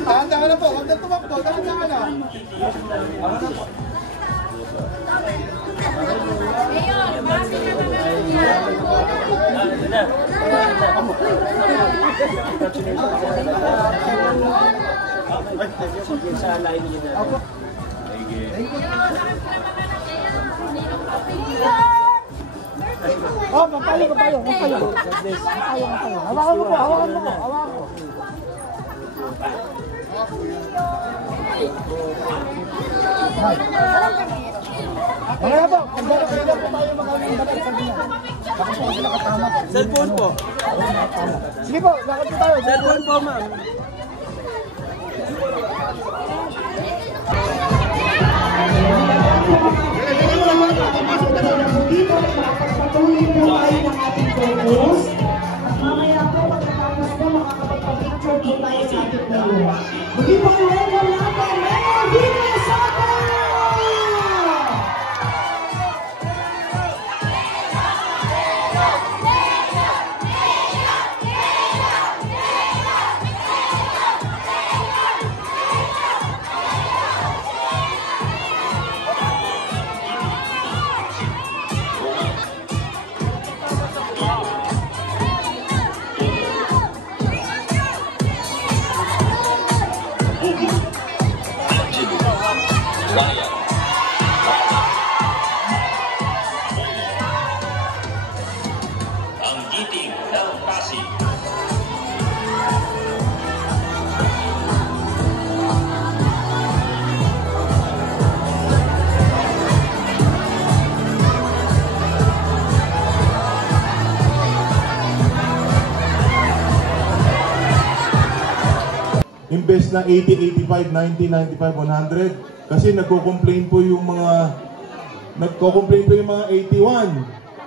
Tanda ka na po, huwag na tumakbo, tanda ka na. Oh, mapayo. Hawakan mo ko. Cellphone po. Sige po, lakad po tayo. Cellphone po, ma'am. Dito, makakapatuloy po tayo ng ating focus. At mamaya po, pagkatapos po, makakapagpapicture po tayo sa ating dalawa. Hindi po welcome natin, Mayor Vicky Soto! Imbes na 80, 85, 90, 95, 100 kasi nagko-complain po yung mga 81.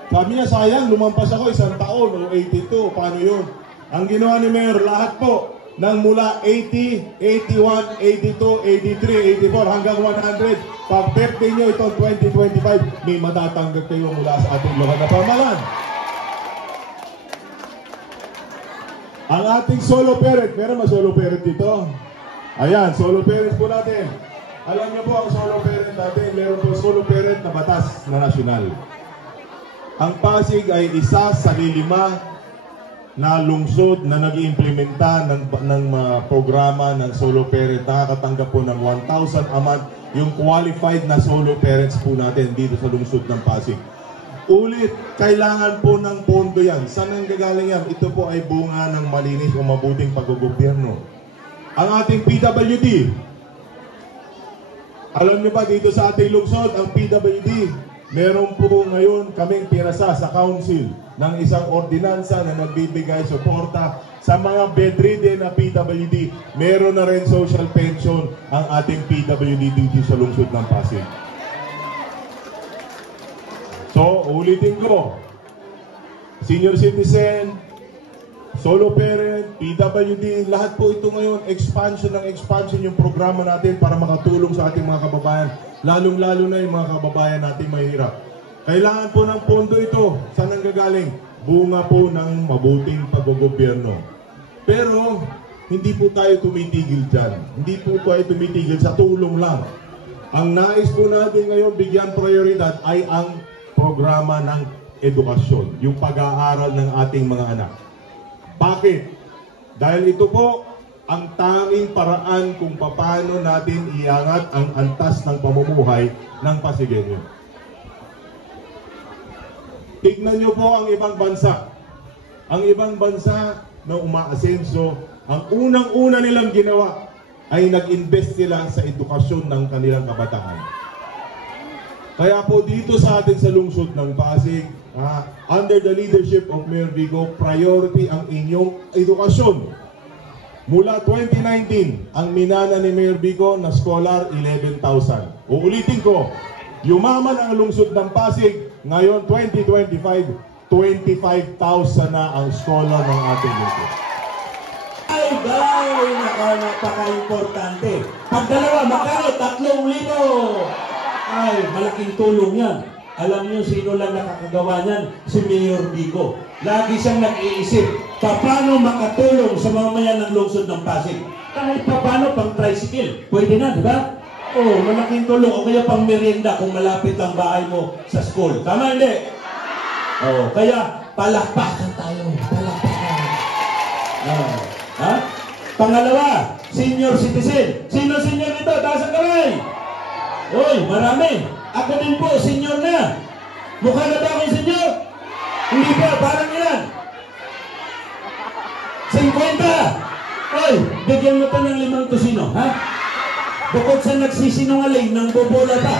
Sabi niya, sayang, lumampas ako isang taon o 82. Paano yun? Ang ginawa ni Mayor, lahat po ng mula 80, 81, 82, 83, 84 hanggang 100. Pag birthday nyo itong 2025, may matatanggap kayo mula sa ating lokal na pamahalaan. Ang ating solo parent, meron ba solo parent dito? Ayan, solo parent po natin. Alam niyo po, ang solo parent natin, meron po solo parent na batas na nasyonal. Ang Pasig ay isa sa 5 na lungsod na nag-iimplementa ng programa ng solo parent. Nakakatanggap po ng 1,000 a month yung qualified na solo parents po natin dito sa lungsod ng Pasig. Ulit, kailangan po ng pondo yan. Saan ang gagaling yan? Ito po ay bunga ng malinis o mabuting pag-gobyerno. Ang ating PWD, alam niyo ba dito sa ating lungsod, ang PWD, meron po ngayon kaming pinasa sa council ng isang ordinansa na nagbibigay suporta sa mga bedridden na PWD. Meron na rin social pension ang ating PWD dito sa lungsod ng Pasig. So, ulitin ko, senior citizen, solo parent, PWD, lahat po ito ngayon, expansion yung programa natin para makatulong sa ating mga kababayan, lalong-lalo na yung mga kababayan natin mahirap. Kailangan po ng pondo ito. Saan ang gagaling? Bunga po ng mabuting pag-gobyerno. Pero, hindi po tayo tumitigil dyan. Hindi po tayo tumitigil sa tulong lang. Ang nais po natin ngayon bigyan prioridad ay ang programa ng edukasyon, yung pag-aaral ng ating mga anak. Bakit? Dahil ito po ang tanging paraan kung paano natin iangat ang antas ng pamumuhay ng Pasigueño. Tignan nyo po ang ibang bansa. Ang ibang bansa na umaasenso, ang unang-una nilang ginawa ay nag-invest sila sa edukasyon ng kanilang kabataan. Kaya po dito sa atin sa lungsod ng Pasig, under the leadership of Mayor Vico, priority ang inyong edukasyon. Mula 2019, ang minana ni Mayor Vico na scholar, 11,000. Uulitin ko, yumaman ang lungsod ng Pasig, ngayon 2025, 25,000 na ang scholar ng ating lungsod. Ay, napaka-importante. Pag dalawa, magkano? 3,000. Ay, malaking tulong yan. Alam niyo sino lang nakakagawa niyan? Si Mayor Vico. Lagi siyang nag-iisip, paano makatulong sa mamamayan ng lungsod ng Pasig? Kahit paano pang tricycle, pwede na, di ba? Oh, malaking tulong. O kaya pang merienda kung malapit ang bahay mo sa school. Tama hindi? Oh, kaya palakpakan tayo. Palakpakan. Ha? Pangalawa, senior citizen. Sino senior nito? Taas ang kamay. Uy, marami. Ako din po, senior na. Mukha na ba akong senior? Hindi pa, parang ilan? 50. Uy, bigyan mo pa ng 5 tusino, ha? Bukod sa nagsisinungaling, nang bobola pa.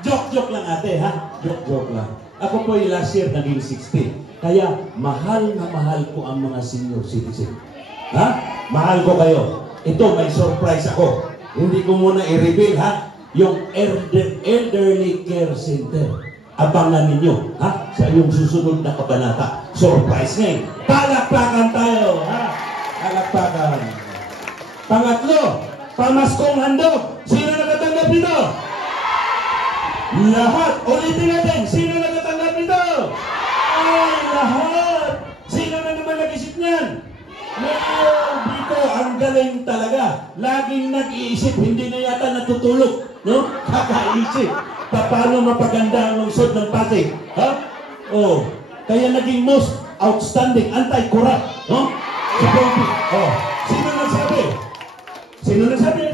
Joke lang ate, ha? Joke lang. Ako po yung last year naging 60. Kaya mahal na mahal ko ang mga senior citizen. Ha? Mahal ko kayo. Ito, may surprise ako. Hindi ko muna i-reveal, ha? Yung Elderly Care Center. Abangan ninyo, ha? Sa yung susunod na kabanata. Surprise ngayon. Palakpakan tayo, ha? Palakpakan. Pangatlo, pamaskong handog. Sino nakatanggap nito? Lahat. Ulitin natin. Sino nakatanggap nito? Ay, lahat. Sino na naman nag-isip niyan? Mayor Vico, ang galing talaga. Laging nag-iisip, hindi na yata natutulog. No? Kakaisip. Paano mapaganda ang lungsod ng Pasig? Ha? Oh. Kaya naging most outstanding anti-corrupt. No? Oh. Sino nagsabi? Sino nagsabi?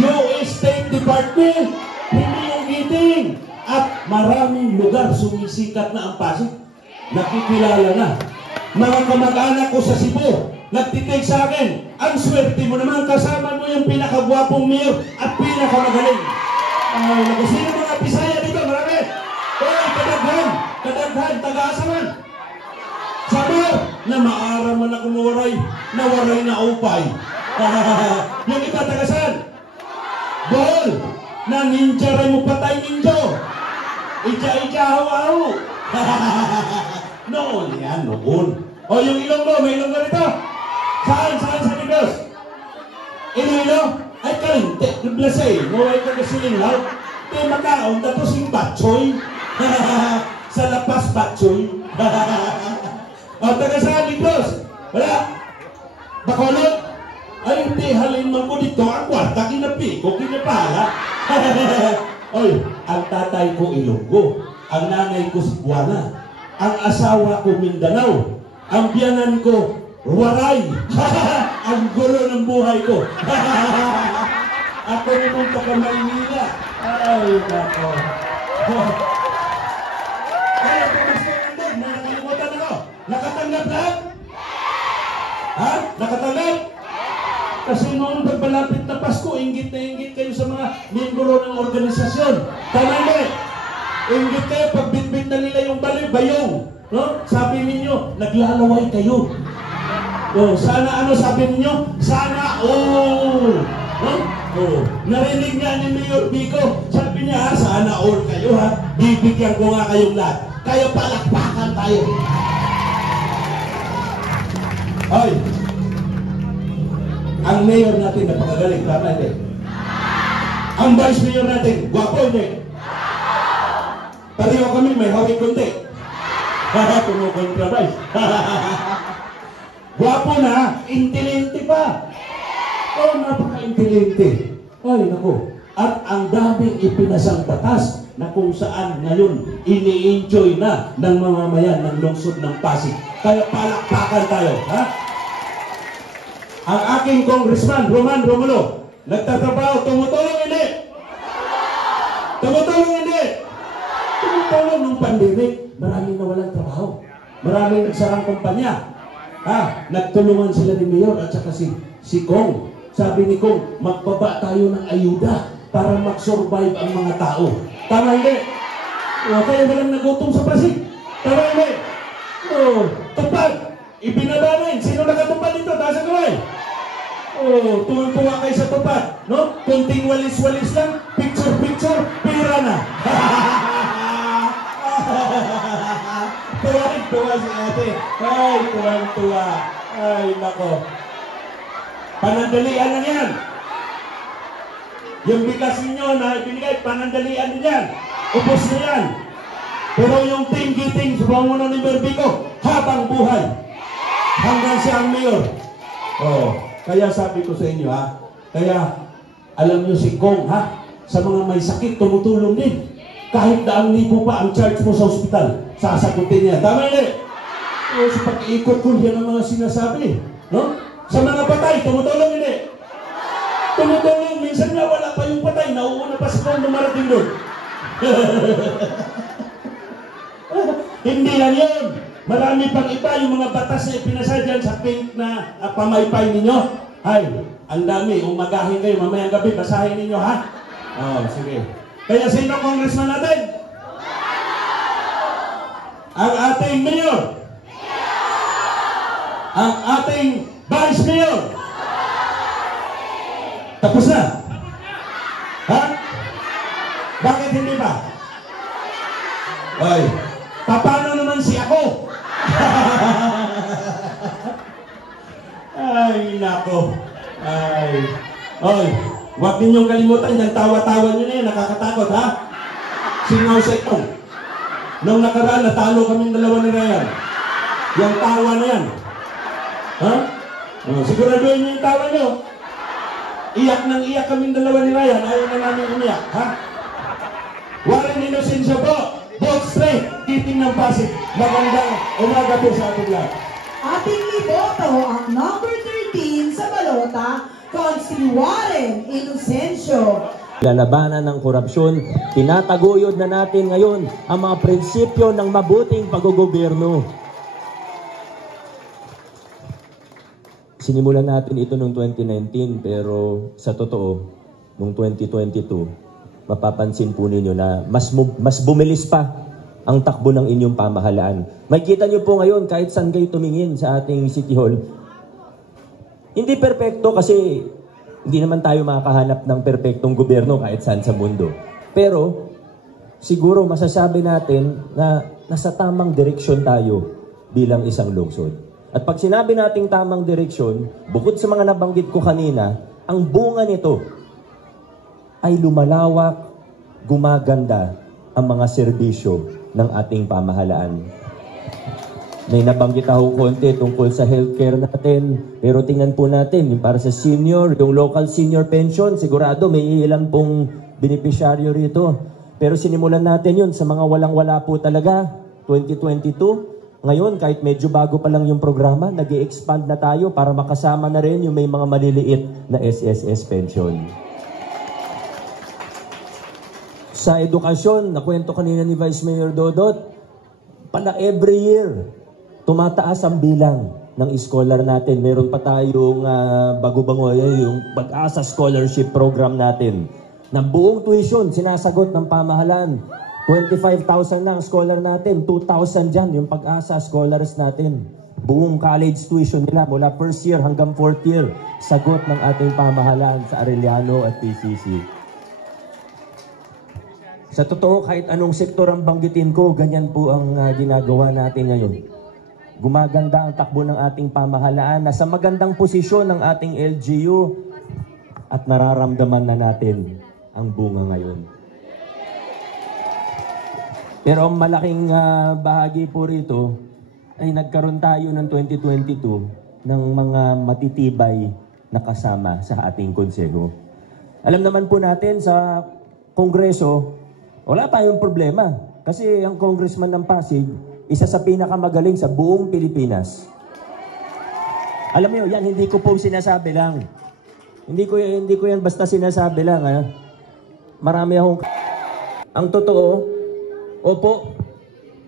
US State Department. Hindi yung giting. At maraming lugar sumisikat na ang Pasig. Nakikilala na. Mga kamag-anak ko sa Cebu, nagtitig sa akin, ang swerte mo naman, kasama mo yung pinakagwapong mayor at pinakamagaling. Sino mga Bisaya dito? Marami. Kadaghan, taga-asaman. Samar, na maara man ako nawaray na upay. Yung iba tagasan. Bohol, na ninja rin mo patay ninjo. Ija, hawa-haw. Noon yan, noon. O yung Ilonggo, may Ilonggo rito. Saan sa Negros? Iloilo? Ay karinte, nablasay. Maway ka kasiling lahat. Di makaon, tapos yung batsoy. Sa lapas batsoy. O taga saan Negros? Wala. Bacolod? Ay hindi, halin man ko dito. Ang kwarta, kinapi ko, kinapala. Oy, ang tatay ko Ilonggo. Ang nanay ko Cebuana. Ang asawa ko Mindanao. Ang biyanan ko Waray. Ang gulo ng buhay ko. Ako naman pa ka Maynila. Ay, nako. Kaya pumasok na nakalimutan ako. Nakatanggap lahat? Ha? Nakatanggap? Kasi noong pagbalapit na Pasko, inggit na inggit kayo sa mga miyembro ng organisasyon. Tama ba? Inggit kayo, pag bitbit na nila yung bayong. No? Sabi ninyo, naglalaway kayo. Oh, sana ano sabi ninyo? Sana all. No? Oh, narinig nga ni Mayor Vico. Sabi niya, sana all kayo ha. Bibigyan ko nga kayong lahat. Kaya palakpakan tayo. Ay, ang mayor natin napakagaling. Tama hindi? Ang vice mayor natin, gwapo hindi? Pareho kami, may hawig konti. Kumukontrabay. Gwapo na, intelente pa. Oh, napaka-intelente. Ay, naku. At ang daming ipinasang batas na kung saan ngayon ini-enjoy na ng mamamayan ng lungsod ng Pasig. Kaya palakpakan tayo, ha? Ang aking congressman, Roman Romulo, nagtatrabaho, tumutulong hindi? Tumutulong hindi? Tumutulong ng pandemic. Maraming nawalan trabaho. Maraming nagsarang kumpanya. Nagtulungan sila ni Mayor at saka si Kong. Sabi ni Kong, magbaba tayo ng ayuda para mag-survive ang mga tao. Tama hindi? O, kaya walang nagutom sa Pasig. Tama hindi? O, tupad. Ibinaba rin. Sino nakatupad dito? Taas ang kamay. Oh, tuwang-tuwa kayo sa tupad, no? Kunting walis-walis lang, picture-picture, pira na. Tuwang-tuwa si ate. Ay, tuwang-tuwa. Ay, nako. Panandalian lang yan. Yung bigas ninyo na ibinigay, panandalian din yan. Ubos na yan. Pero yung ting-giting sa pamuno ni Berbico, habang buhay. Hanggang siya ang mayor. Oh. Kaya sabi ko sa inyo, ha? Kaya, alam nyo si Kong, ha? Sa mga may sakit, tumutulong din. Kahit 100,000 pa ang charge mo sa ospital, sasagutin niya. Tama hindi? O, sa pag-iikot ko, yan ang mga sinasabi. No? Sa mga patay, tumutulong hindi? Tumutulong. Minsan nga wala pa yung patay. Nauuna pa si Kong dumarating doon. Hindi lang yun. Marami pang iba yung mga batas na ipinasa dyan sa pink na pamaypay ninyo. Ay, ang dami. Umagahin kayo. Mamayang gabi, basahin ninyo, ha? Oh, sige. Kaya sino congressman natin? Ang ating mayor. Ang ating vice mayor. Tapos na. Ha? Bakit hindi ba? Oy, paano naman si ako? Ay, nako. Ay. Oy, huwag ninyong kalimutan yung tawa-tawa nyo na yan. Nakakatakot, ha? Singaw sa ito. Nung nakaraan, natalo kaming dalawa ni Ryan. Yung tawa na yan. Ha? Siguraduhin nyo yung tawa nyo. Iyak nang iyak kaming dalawa ni Ryan. Ayaw na namin umiyak, ha? Warren Inocencio po. Vote straight, titing ng Pasig. Magandang umaga po sa ating lahat. Ating iboto ang number 13 sa balota, Consi Warren Inocencio. Lalabanan ng korupsyon, tinataguyod na natin ngayon ang mga prinsipyo ng mabuting paggogobyerno. Sinimulan natin ito noong 2019 pero sa totoo, noong 2022, mapapansin po ninyo na mas bumilis pa ang takbo ng inyong pamahalaan. Makikita nyo po ngayon kahit saan kayo tumingin sa ating City Hall. Hindi perpekto kasi hindi naman tayo makakahanap ng perpektong gobyerno kahit saan sa mundo. Pero siguro masasabi natin na nasa tamang direksyon tayo bilang isang lungsod. At pag sinabi nating tamang direksyon, bukod sa mga nabanggit ko kanina, ang bunga nito ay lumalawak, gumaganda ang mga serbisyo ng ating pamahalaan. May nabanggit ako konti tungkol sa healthcare natin, pero tingnan po natin, yung para sa senior, yung local senior pension, sigurado may ilan pong beneficiaryo rito. Pero sinimulan natin yun sa mga walang-wala po talaga, 2022. Ngayon, kahit medyo bago pa lang yung programa, nag-i-expand na tayo para makasama na rin yung may mga maliliit na SSS pension. Sa edukasyon, nakwento kanina ni Vice Mayor Dodot, pala every year, tumataas ang bilang ng scholar natin. Meron pa tayong bago-bango yung Pag-asa Scholarship Program natin. Na buong tuition, sinasagot ng pamahalaan. 25,000 na ang scholar natin, 2,000 dyan yung Pag-asa Scholars natin. Buong college tuition nila mula first year hanggang fourth year, sagot ng ating pamahalaan sa Arellano at PCC. Sa totoo, kahit anong sektor ang banggitin ko, ganyan po ang ginagawa natin ngayon. Gumaganda ang takbo ng ating pamahalaan, nasa magandang posisyon ng ating LGU at nararamdaman na natin ang bunga ngayon. Pero ang malaking bahagi po rito ay nagkaroon tayo ng 2022 ng mga matitibay na kasama sa ating konseho. Alam naman po natin sa Kongreso, wala tayong problema kasi ang congressman ng Pasig, isa sa pinakamagaling sa buong Pilipinas. Alam mo yan, hindi ko po sinasabi lang. Hindi ko yan basta sinasabi lang. Ha? Marami akong... Ang totoo, opo,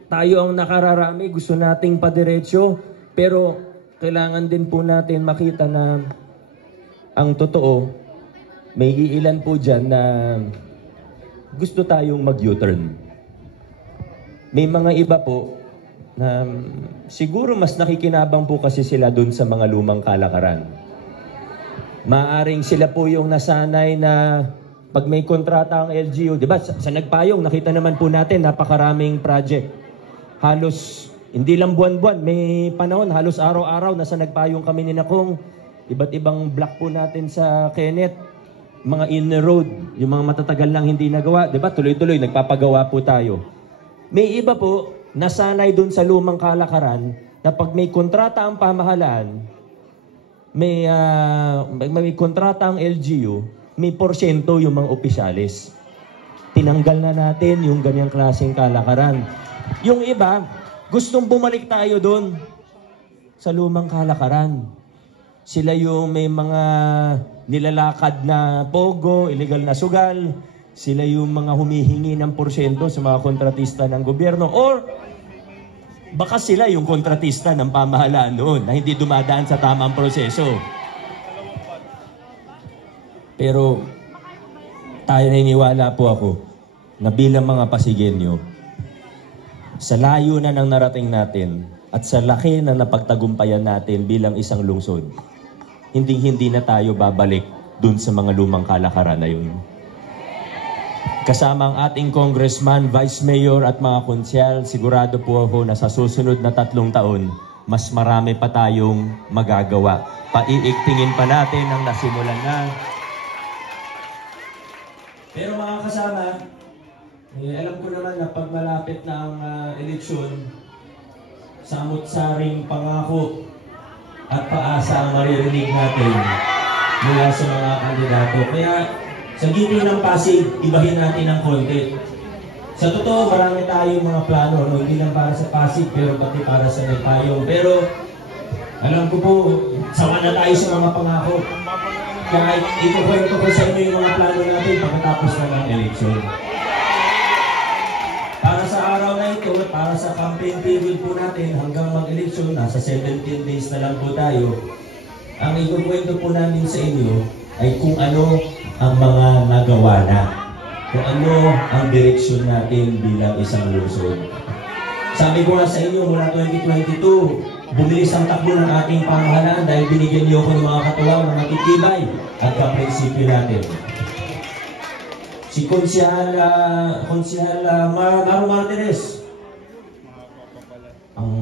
tayo ang nakararami, gusto nating padiretso, pero kailangan din po natin makita na ang totoo, may iilan po dyan na gusto tayong mag-U-turn. may mga iba po na siguro mas nakikinabang po kasi sila dun sa mga lumang kalakaran. Maaring sila po yung nasanay na pag may kontrata ang LGU, di ba? Sa Nagpayong, nakita naman po natin, napakaraming project. Halos, hindi lang buwan-buwan, may panahon, halos araw-araw, nasa Nagpayong kami ni Nakong. Iba't ibang block po natin sa Kenneth, mga inner road, yung mga matatagal lang hindi nagawa, di ba? Tuloy-tuloy, nagpapagawa po tayo. May iba po, nasanay dun sa lumang kalakaran, na pag may kontrata ang pamahalaan, may kontrata ang LGU, may porsyento yung mga opisyalis. Tinanggal na natin yung ganyang klaseng kalakaran. Yung iba, gustong bumalik tayo doon sa lumang kalakaran. Sila yung may mga nilalakad na pogo, illegal na sugal. Sila yung mga humihingi ng porsyento sa mga kontratista ng gobyerno. Or baka sila yung kontratista ng pamahalaan noon na hindi dumadaan sa tamang proseso. Pero tayo naniniwala po ako na bilang mga Pasigenyo, sa layo na ng narating natin at sa laki na napagtagumpayan natin bilang isang lungsod, hindi na tayo babalik dun sa mga lumang kalakaran na yun. Kasama ang ating congressman, vice mayor at mga konsyal, sigurado po ako na sa susunod na 3 taon, mas marami pa tayong magagawa. Paiigtingin pa natin ang nasimulan na. Pero mga kasama, alam ko naman na pag malapit na ang eleksyon, samot-saring pangako at paasa ang maririnig natin mula sa mga kandidato. Kaya sa gitna ng Pasig, ibahin natin ng konti. Sa totoo, marami tayong mga plano, no? Hindi lang para sa Pasig, pero pati para sa Nagpayong. Pero alam ko po, sawa na tayo sa mga pangako. Kaya ikukwento ko sa inyo yung mga plano natin pagkatapos na ng eleksyon. Para sa araw na ito, para sa campaign period po natin hanggang mag-eleksyon, nasa 17 days na lang po tayo. Ang ikukwento po namin sa inyo ay kung ano ang mga nagawa na. Kung ano ang direksyon natin bilang isang lungsod. Sabi ko nga sa inyo, mula 2022, bumilis ang takbo ng ating pamahalaan dahil binigyan niyo ko ng mga katuwang na matitibay at kaprinsipyo natin. Si Konsehal Maro Martinez, ang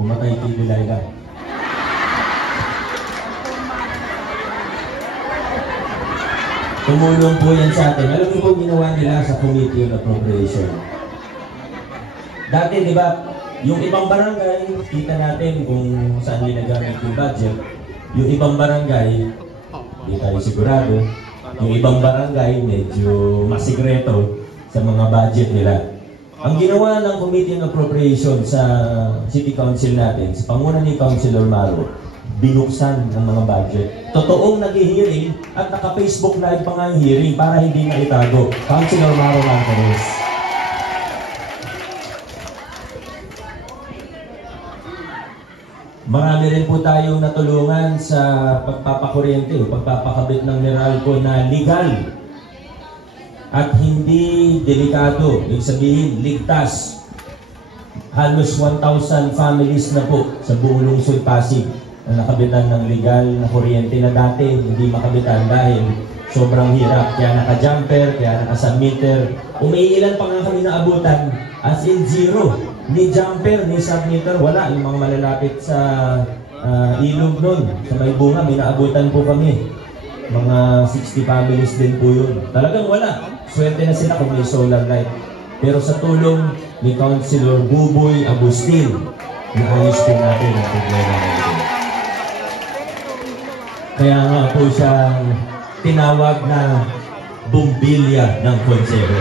pumatay kay Delilah. Tumulong po yan sa atin. Alam niyo po ginawa nila sa Committee on Appropriation. Dati, di ba, yung ibang barangay, kita natin kung saan ginagamit yung budget. Yung ibang barangay, hindi tayo sigurado. Yung ibang barangay, medyo masikreto sa mga budget nila. Ang ginawa ng Committee on Appropriation sa City Council natin, sa panguna ni Councilor Maro, binuksan ng mga budget. Totoong nag-hearing at naka-Facebook live pa nga yung hearing para hindi na itago. Councilor Maro Martinez. Marami rin po tayong natulungan sa pagpapakuryente o pagpapakabit ng Meralco na legal at hindi delikado. Ibig sabihin, ligtas. Halos 1,000 families na po sa buong lungsod Pasig na nakabitan ng legal na kuryente na dati hindi makabitan dahil sobrang hirap. Kaya naka-jumper, kaya naka-submeter. Umiilan pa nga kami naabutan as in zero. Ni jumper, ni submeter, wala. Yung mga malalapit sa ilog nun, sa may bunga, may naabutan po kami. Mga 60 families din po yun. Talagang wala. Swerte na sila kung may solar light. Pero sa tulong ni Councilor Buboy Agustin, naayos po natin ang problema natin. Kaya nga po siyang tinawag na bumbilya ng konsero.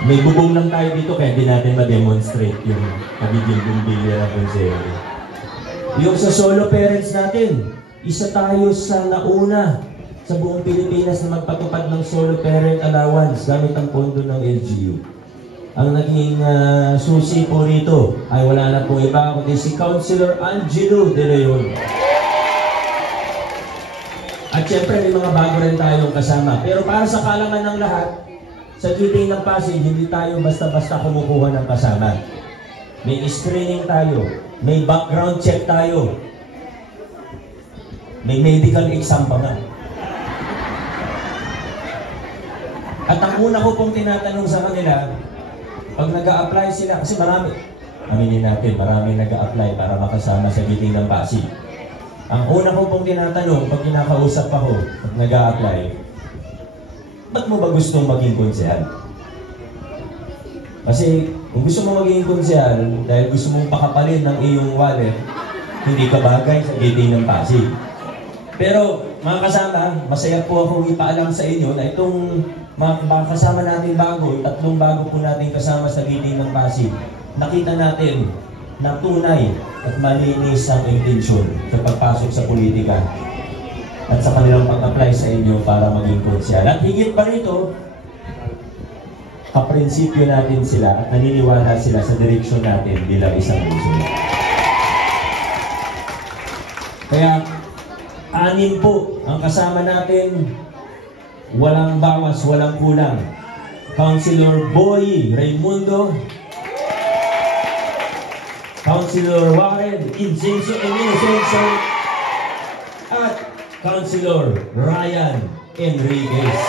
May bubong lang tayo dito kaya di natin ma-demonstrate yung pagiging bumbilya ng konsero. Yung sa solo parents natin, isa tayo sa nauna sa buong Pilipinas na magpatupad ng solo parent allowance gamit ang pondo ng LGU. Ang naging susi po rito ay wala na po iba kundi si Councilor Angelo De Leon. At syempre may mga bago rin tayong kasama. Pero para sa kaalaman ng lahat, Sa Giting ng Pasig, hindi tayo basta-basta kumukuha ng kasama. May screening tayo, may background check tayo, may medical exam pa nga. At ang una ko pong tinatanong sa kanila, pag nag-a-apply sila, kasi marami, aminin natin, marami nag-a-apply para makasama sa Giting ng Pasig. Ang una ko pong tinatanong, pag kinakausap ako, pag nag-a-apply, ba't mo ba gustong maging konsehal? Kasi kung gusto mo maging konsehal, dahil gusto mong pakapalin ng iyong wallet, hindi ka bagay sa Giting ng Pasig. Pero mga kasama, masaya po akong ipaalam sa inyo na itong mga kasama natin bago, 3 bago po natin kasama sa Giting ng Pasig, nakita natin na tunay at malinis ang intensyon sa pagpasok sa politika at sa kanilang pag-apply sa inyo para maging konsehal. At higit pa rito, kaprinsipyo natin sila at naniniwala sila sa direksyon natin bilang isang lungsod. Kaya, 6 po ang kasama natin, walang bawas, walang kulang. Councilor Boy Raimundo, Councilor Warren Incenso, at Councilor Ryan Enriquez.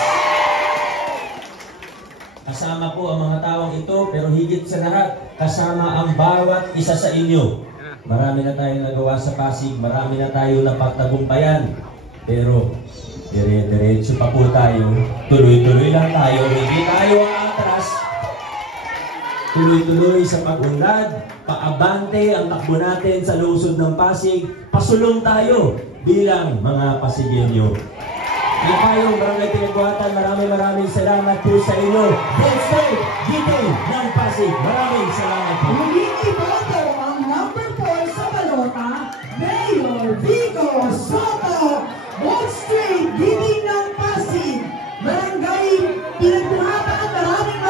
Kasama po ang mga taong ito, pero higit sa lahat, kasama ang bawat isa sa inyo. Marami na tayong nagawa sa Pasig, marami na tayo napagtagumpayan. Pero, dire-diretso pa po tayo, tuloy-tuloy lang tayo, hindi tayo aatras. Tuloy-tuloy sa pag-unlad, paabante ang takbo natin sa lungsod ng Pasig, pasulong tayo bilang mga Pasigenyo. Ipayong Barangay Pinagbuhatan, maraming salamat po sa inyo. Let's say, Giting ng Pasig. Maraming salamat po. Muling iboto ang number 4 sa balota, Mayor Vico Soto, Wall Street, Giting ng Pasig, Barangay Pinagbuhatan, maraming